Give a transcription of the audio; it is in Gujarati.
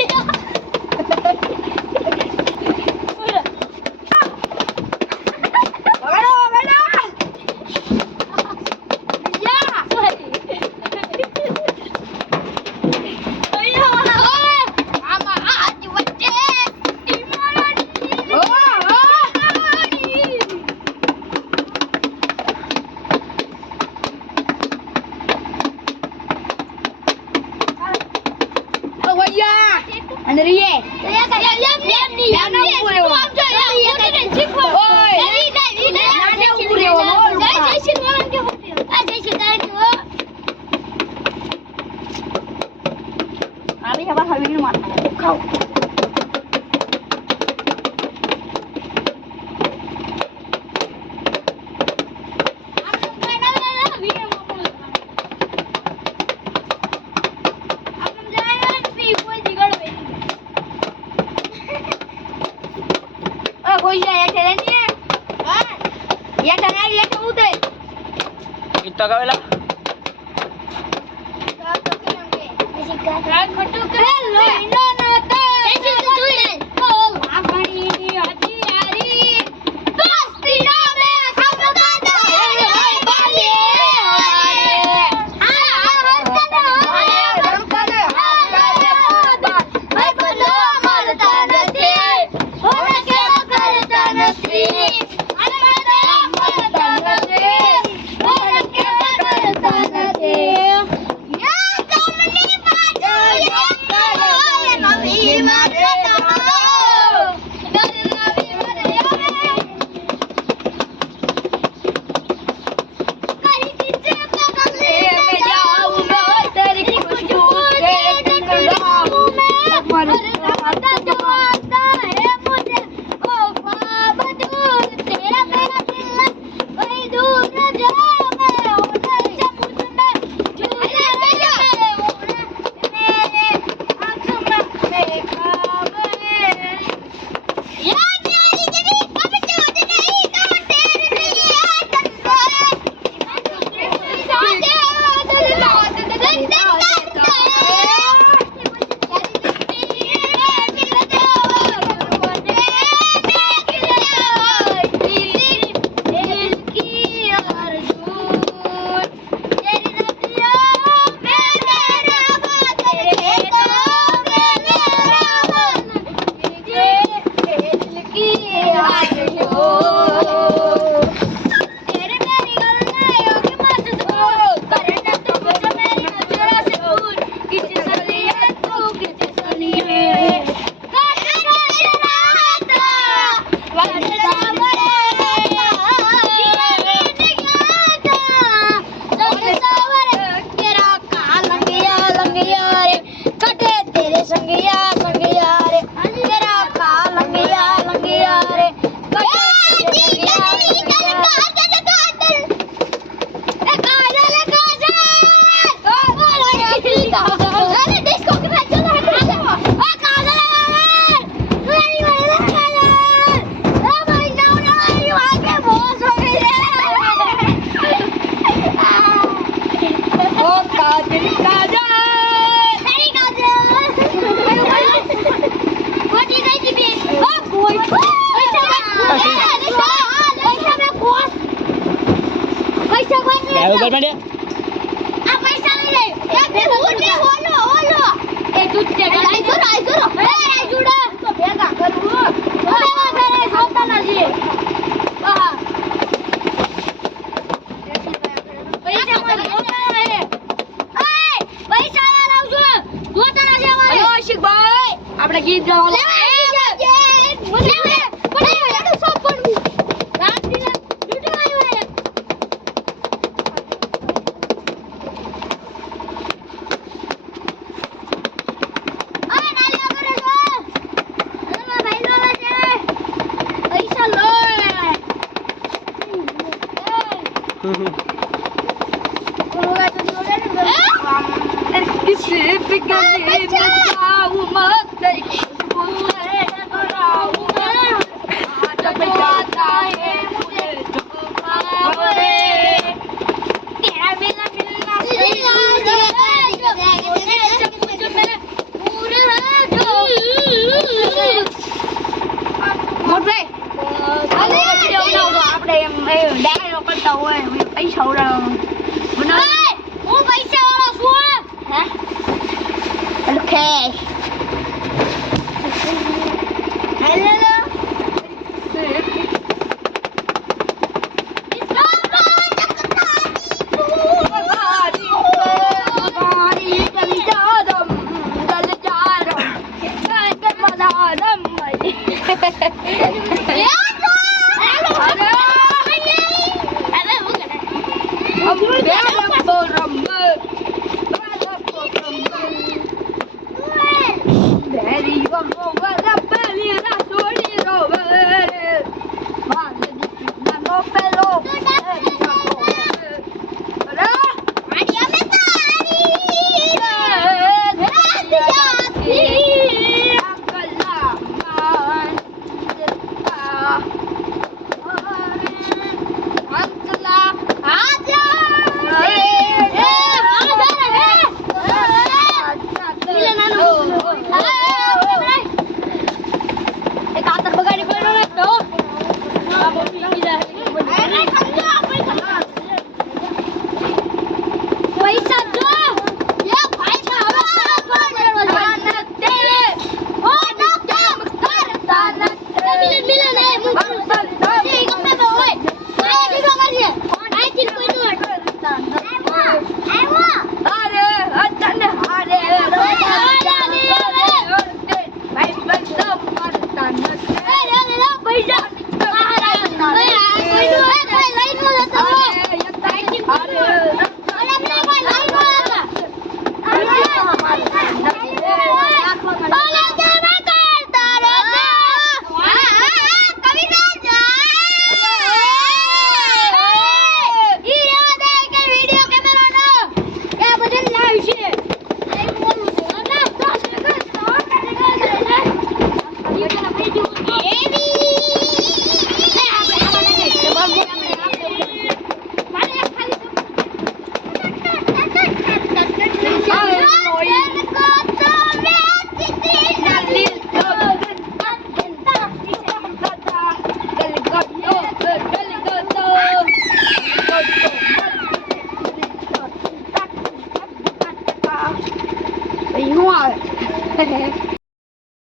Yeah. અને રીએ આવી હવા હરવી માથા ખાઓ Ya canal, ya te mute. ¿Y toca vela? ખોટું કરેલું હાલ માંડે આ પૈસા લઈ લે એક બે મોટે હોલો હોલો એ તું તે આઈ જો આઈ જો એ આઈ જોડે તો ભેગા કરું હવે વધારે જોતા નથી આહા પૈસા મારી ઓકા રહે એ પૈસા લાવજો જોતા નથી આવા આશિક ભાઈ આપણે ગીત ગાવા પૈસા ઉડાવવાનો હું પૈસા વાળો છું hey okay hello Ha ha ha.